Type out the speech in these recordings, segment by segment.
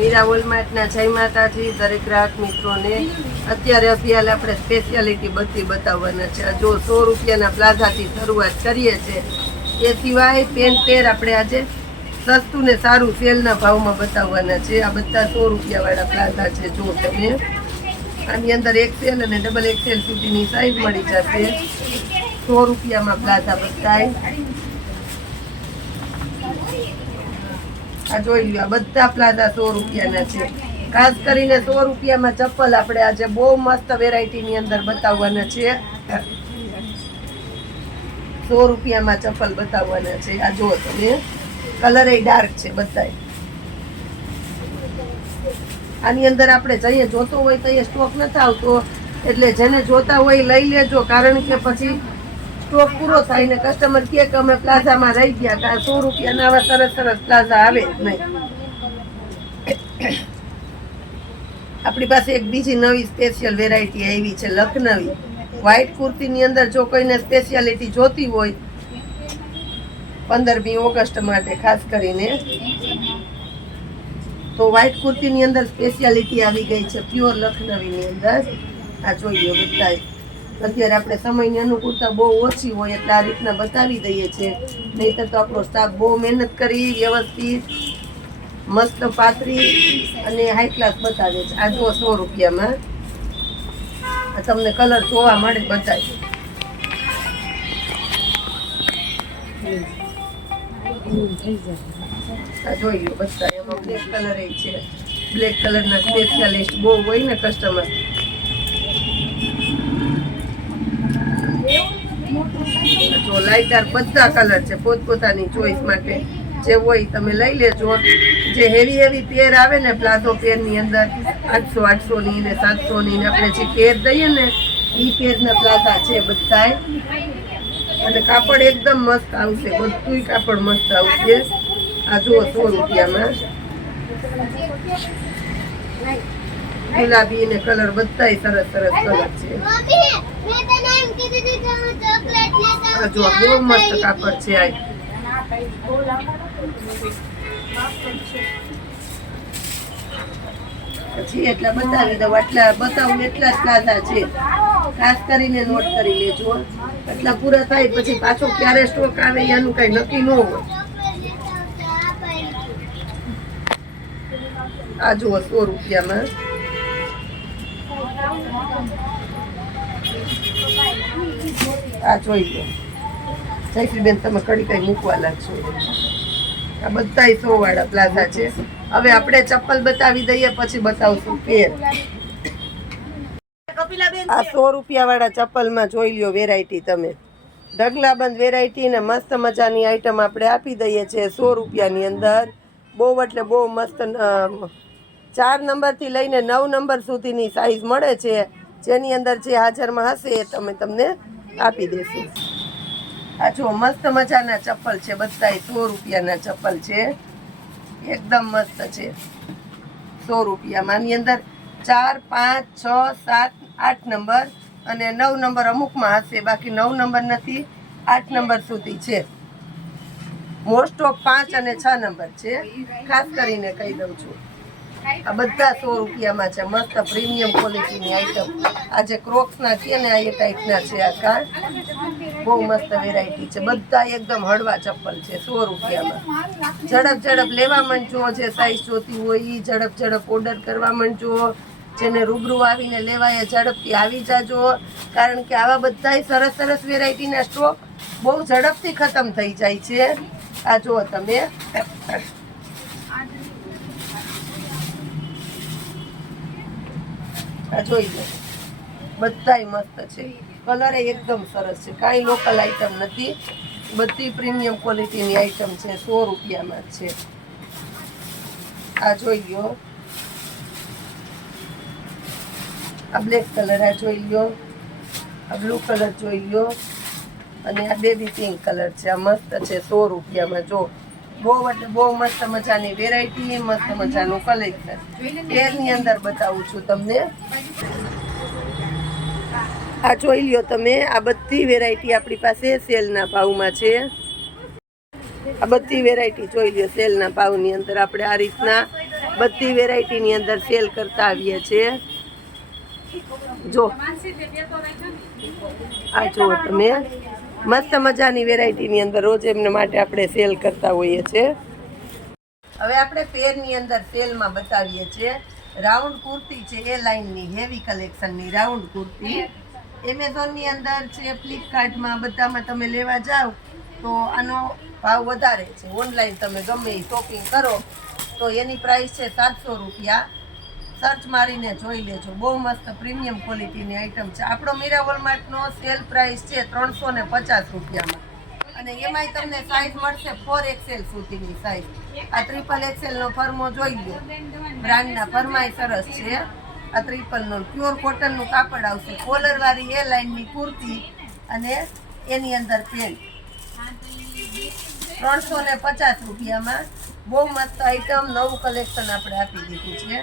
મીરા વોલમાર્ટના જય માતાજી દરેક ગ્રાહક મિત્રોને અત્યારે અભિયાલ આપણે સ્પેશિયાલિટી બધી બતાવવાના છે। જો 100 રૂપિયાના પ્લાઝાથી શરૂઆત કરીએ છીએ। એ સિવાય પેન્ટ પેર આપણે આજે સસ્તું ને સારું સેલના ભાવમાં બતાવવાના છે। આ બધા 100 રૂપિયાવાળા પ્લાઝા છે। જો તમે આની અંદર XL અને XXL સુધીની સાઈઝ મળી જશે। 100 રૂપિયામાં પ્લાઝા બતાય। આ જોઈ લ્યો, આ બધા પ્લાઝા 100 રૂપિયાના છે। ખાસ કરીને 100 રૂપિયામાં ચપ્પલ આપણે આજે બહુ મસ્ત વેરાયટીની અંદર બતાવવાના છે। 100 રૂપિયામાં ચપ્પલ બતાવવાના છે। આ જો તમે કલર એ ડાર્ક છે બધાય। આની અંદર આપણે જઈએ જોતો હોય તો એ સ્ટોક નથી આવતો, એટલે જેને જોતા હોય લઈ લેજો, કારણ કે પછી સ્ટોક પૂરો થાય ને કસ્ટમર કહે કે અમે પ્લાઝામાં રહી ગયા, કારણ 100 રૂપિયાના આવા સરસ સરસ પ્લાઝા આવે જ નહીં। આપણી પાસે એક બીજી નવી સ્પેશિયલ વેરાયટી આવી છે, લખનવી વ્હાઈટ કુર્તીની અંદર। જો કોઈને સ્પેશિયાલિટી જોતી હોય 15મી ઓગસ્ટ માટે ખાસ કરીને, તો વ્હાઈટ કુર્તીની અંદર સ્પેશિયાલિટી આવી ગઈ છે પ્યોર લખનવીની અંદર। આ જોઈ લો બધા। અત્યારે આપણે સમયની અનુકૂળતા બહુ ઓછી હોય એટલે આ રીતના બતાવી દઈએ છીએ, નહીંતર તો આપણો સ્ટાફ બહુ મહેનત કરી વ્યવસ્થિત મસ્ત પાતળી અને હાઈ ક્લાસ બતાવે છે। આ જો 100 રૂપિયામાં આ તમને કલર જોવા મળે બતાવી। આ જોઈ લો બધા, એમાં બ્લેક કલર છે। બ્લેક કલરના સ્પેશિયાલિસ્ટ બહુ હોય ને કસ્ટમર। જો લાઇટર બધા કલર છે, પોતપોતાની ચોઈસ માટે જે હોય તમે લઈ લેજો। જે હેવી પેર આવે ને પ્લાઝો પેરની અંદર 800 ની ને 700 ની આપણે જે પેર દઈએ ને એ પેરના પ્લાઝા છે બધાય। અને કાપડ એકદમ મસ્ત આવશે, બધું કાપડ મસ્ત આવશે। આ જુઓ 100 રૂપિયામાં ગુલાબી ને કલર બધાય સરસ સરસ કલર છે। આ જો બહુ મસ્ત કાપડ છે। આ પછી એટલા બતાવી દઉં, આટલા બતાવું એટલા જ પ્લાઝા છે। ખાસ કરીને નોટ કરી લેજો, એટલા પૂરા થાય પછી પાછો ક્યારે સ્ટોક આવે એનું કઈ નક્કી ન હોય। આ જુઓ 100 રૂપિયામાં આ જોઈ લો। જયશ્રીબેન તમે કડી કઈ મૂકવા લાગશો। આ બધા 100 વાળા પ્લાઝા છે। હવે આપણે ચપ્પલ બતાવી દઈએ પછી બતાવશું પેર। આ 100 રૂપિયા વાળા ચપ્પલમાં જોઈ લ્યો વેરાયટી તમે, ઢગલાબંધ વેરાયટી ને મસ્ત મજાની આઈટમ આપણે આપી દઈએ છીએ 100 રૂપિયાની અંદર। બહુ એટલે બહુ મસ્ત 4 નંબરથી લઈને 9 નંબર સુધીની સાઈઝ મળે છે। જેની અંદર જે હાજરમાં હશે એ તમને આપી દેશું। આ જો મસ્ત મજાના ચપ્પલ છે બધા 100 રૂપિયાના ચપ્પલ છે, એકદમ મસ્ત છે 100 રૂપિયામાં। આની અંદર 4, 5, 6, 7, 8 નંબર અને 9 નંબર અમુકમાં હશે, બાકી 9 નંબર નથી, 8 નંબર સુધી છે। મોસ્ટ ઓફ 5 અને 6 નંબર છે, ખાસ કરીને કહી દઉં છું। આ બધા 100 રૂપિયામાં છે, મસ્ત પ્રીમિયમ ક્વોલિટીની આઈટમ। આ જે ક્રોક્સના છે ને આ એ ટાઈપના છે। આ કાર બહુ મસ્ત વેરાયટી છે, બધા એકદમ હળવા ચપ્પલ છે 100 રૂપિયામાં। ઝડપ લેવા માંડજો, જે સાઈઝ જોતી હોય એ ઝડપ ઓર્ડર કરવા માંડજો। જેને રૂબરૂ આવીને લેવાય ઝડપથી આવી જાજો, કારણ કે આવા બધા સરસ સરસ વેરાયટીના સ્ટોક બહુ ઝડપથી ખતમ થઈ જાય છે। આ જુઓ તમે, આ જોઈ લો બધાય મસ્ત છે, કલર એકદમ સરસ છે, કાંઈ લોકલ આઈટમ નથી, બધી પ્રીમિયમ ક્વોલિટીની આઈટમ છે, 100 રૂપિયામાં છે। આ જોઈ લો, આ બ્લેક કલર આ જોઈ લો, આ બ્લુ કલર જોઈ લો, અને આ બેબી પિંક કલર છે। આ મસ્ત છે 100 રૂપિયામાં। જો બહુ એટલે બહુ મસ્ત મજાની વેરાયટી, મસ્ત મજાનું કલેક્શન પેરની અંદર બતાવું છું તમને। આ જોઈ લ્યો તમે, આ બધી વેરાયટી આપણી પાસે સેલના ભાવમાં છે। આ બધી વેરાયટી જોઈ લ્યો સેલના ભાવની અંદર આપણે આ રીતના બધી વેરાયટીની અંદર સેલ કરતા આવીએ છીએ. જો આ જુઓ તમે, મસ્ત મજાની વેરાયટીની અંદર રોજ એમને માટે આપણે સેલ કરતા હોઈએ છીએ. હવે આપણે પેરની અંદર સેલમાં બતાવીએ છીએ રાઉન્ડ કુર્તી છે, એ લાઇનની હેવી કલેક્શનની રાઉન્ડ કુર્તી. એમેઝોનની અંદર છે, ફ્લિપકાર્ટમાં બધામાં તમે લેવા જાઓ તો આનો ભાવ વધારે છે. ઓનલાઈન તમે ગમે એ શોપિંગ કરો તો એની પ્રાઇસ છે 700 રૂપિયા. સર્ચ મારીને જોઈ લેજો, બહુ મસ્ત પ્રીમિયમ ક્વોલિટીની આઈટમ છે. આપણો મીરા વોલમાર્ટનો સેલ પ્રાઇસ છે 350 રૂપિયામાં, અને એમાંય તમને સાઇઝ મળશે 4XL સુધીની સાઇઝ. આ XXL નો ફરમો જોઈ લો, બ્રાન્ડના ફરમાય સરસ છે. આ ટ્રિપલનો પ્યોર કોટનનું કાપડ આવશે, કોલરવાળી એ લાઇનની કુર્તી અને એની અંદર પેન્ટ. 350 રૂપિયામાં બહુ મસ્ત આઈટમ, નવું કલેક્શન આપણે આપી દીધું છે.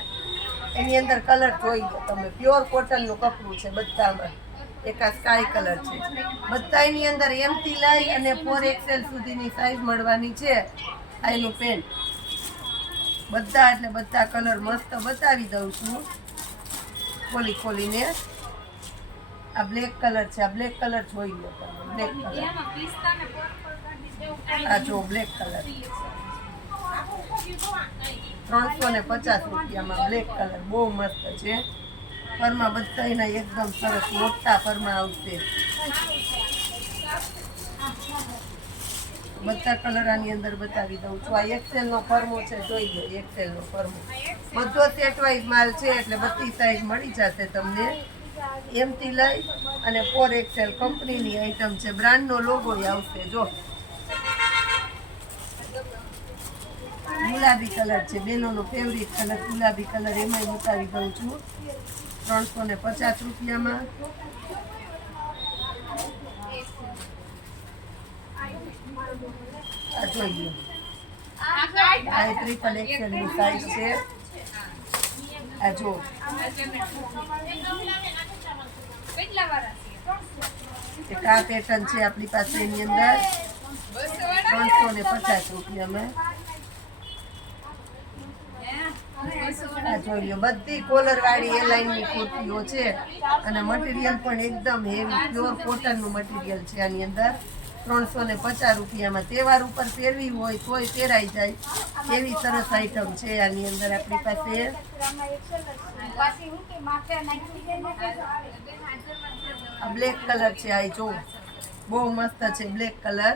એની અંદર કલર જોઈ લો તમે, પ્યોર કોટનનું કપડું છે બધામાં. એક આ સ્કાય કલર છે, બધાની અંદર એમથી લઈ અને 4XL સુધીની સાઇઝ મળવાની છે. આ એનું પેન્ટ, બધા એટલે બધા કલર મસ્ત બતાવી દઉં છું ખોલીને. આ બ્લેક કલર છે, આ બ્લેક કલર જોઈ લો તમે, બ્લેક કલર. આ જો બ્લેક કલર 350 રૂપિયામાં બ્લેક કલર, બહુ મસ્ત છે. ફરમાં બધાના એકદમ સરસ મોટા ફરમાં આવશે. બધા કલર આની અંદર બતાવી દઉં છું. આ XL નો ફરમો છે, જોઈ લો XL નો ફરમો. બધો સેટ વાઇઝ માલ છે એટલે બધી સાઈઝ મળી જશે તમને. એમથી લઈ અને 4XL કંપનીની આઈટમ છે, બ્રાન્ડનો લોગો આવશે. જો ગુલાબી કલર છે, બેનોનો ફેવરિટ કલર ગુલાબી કલર, એમાંય બતાવી દઉં છું 350 રૂપિયામાં. આ જોઈ લો, આ XXL ની સાઈઝ છે. આ જો એક આ પેટર્ન છે આપણી પાસે, એની અંદર 350 રૂપિયામાં. આ જોઈ લો, બધી કોલર વાળી એ લાઈનની કુર્તીઓ છે અને મટીરિયલ પણ એકદમ હેવી પ્યોર કોટનનું મટીરિયલ છે. આની અંદર 350 રૂપિયામાં તહેવાર ઉપર પહેરવી હોય તોય પહેરાઈ જાય એવી સરસ આઈટમ છે. આની અંદર આપણી પાસે આ બ્લેક કલર છે, આ જો બહુ મસ્ત છે બ્લેક કલર.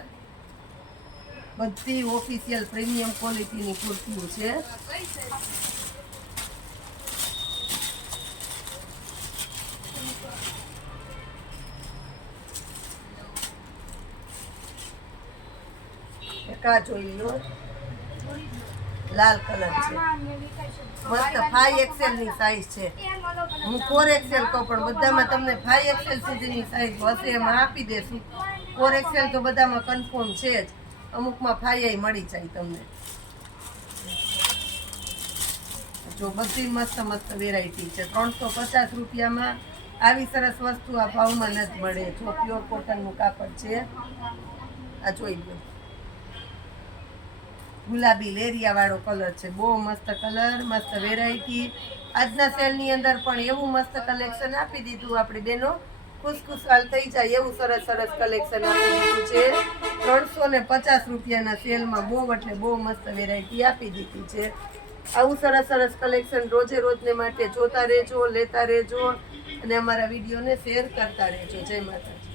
બધી ઓફિશિયલ પ્રીમિયમ ક્વોલિટીની કુર્તીઓ છે. કા જોઈ લો, લાલ કલર છે, મસ્ત 5XL ની સાઈઝ છે. હું 4XL કહું પણ બધામાં તમને 5XL સુધીની સાઈઝ હશે એમાં આપી દેશું. 4XL તો બધામાં કન્ફર્મ છે જ, અમુકમાં 5 મળી જાય તમને. જો બધી મસ્ત મસ્ત વેરાયટી છે. 350 રૂપિયામાં આવી સરસ વસ્તુ આ ભાવમાં નથી મળે. જો પ્યોર કોટનનું કાપડ છે. આ જોઈ લો, ગુલાબી લેરિયા વાળો કલર છે, બહુ મસ્ત કલર, મસ્ત વેરાયટી. આજના સેલની અંદર પણ એવું મસ્ત કલેક્શન આપી દીધું, આપણી બેનો ખુશખુશાલ થઈ જાય એવું સરસ સરસ કલેક્શન આપી દીધું છે. 350 રૂપિયાના સેલમાં બહુ એટલે બહુ મસ્ત વેરાયટી આપી દીધી છે. આવું સરસ સરસ કલેક્શન રોજે રોજને માટે જોતા રહેજો, લેતા રહેજો અને અમારા વિડીયોને શેર કરતા રહેજો. જય માતાજી.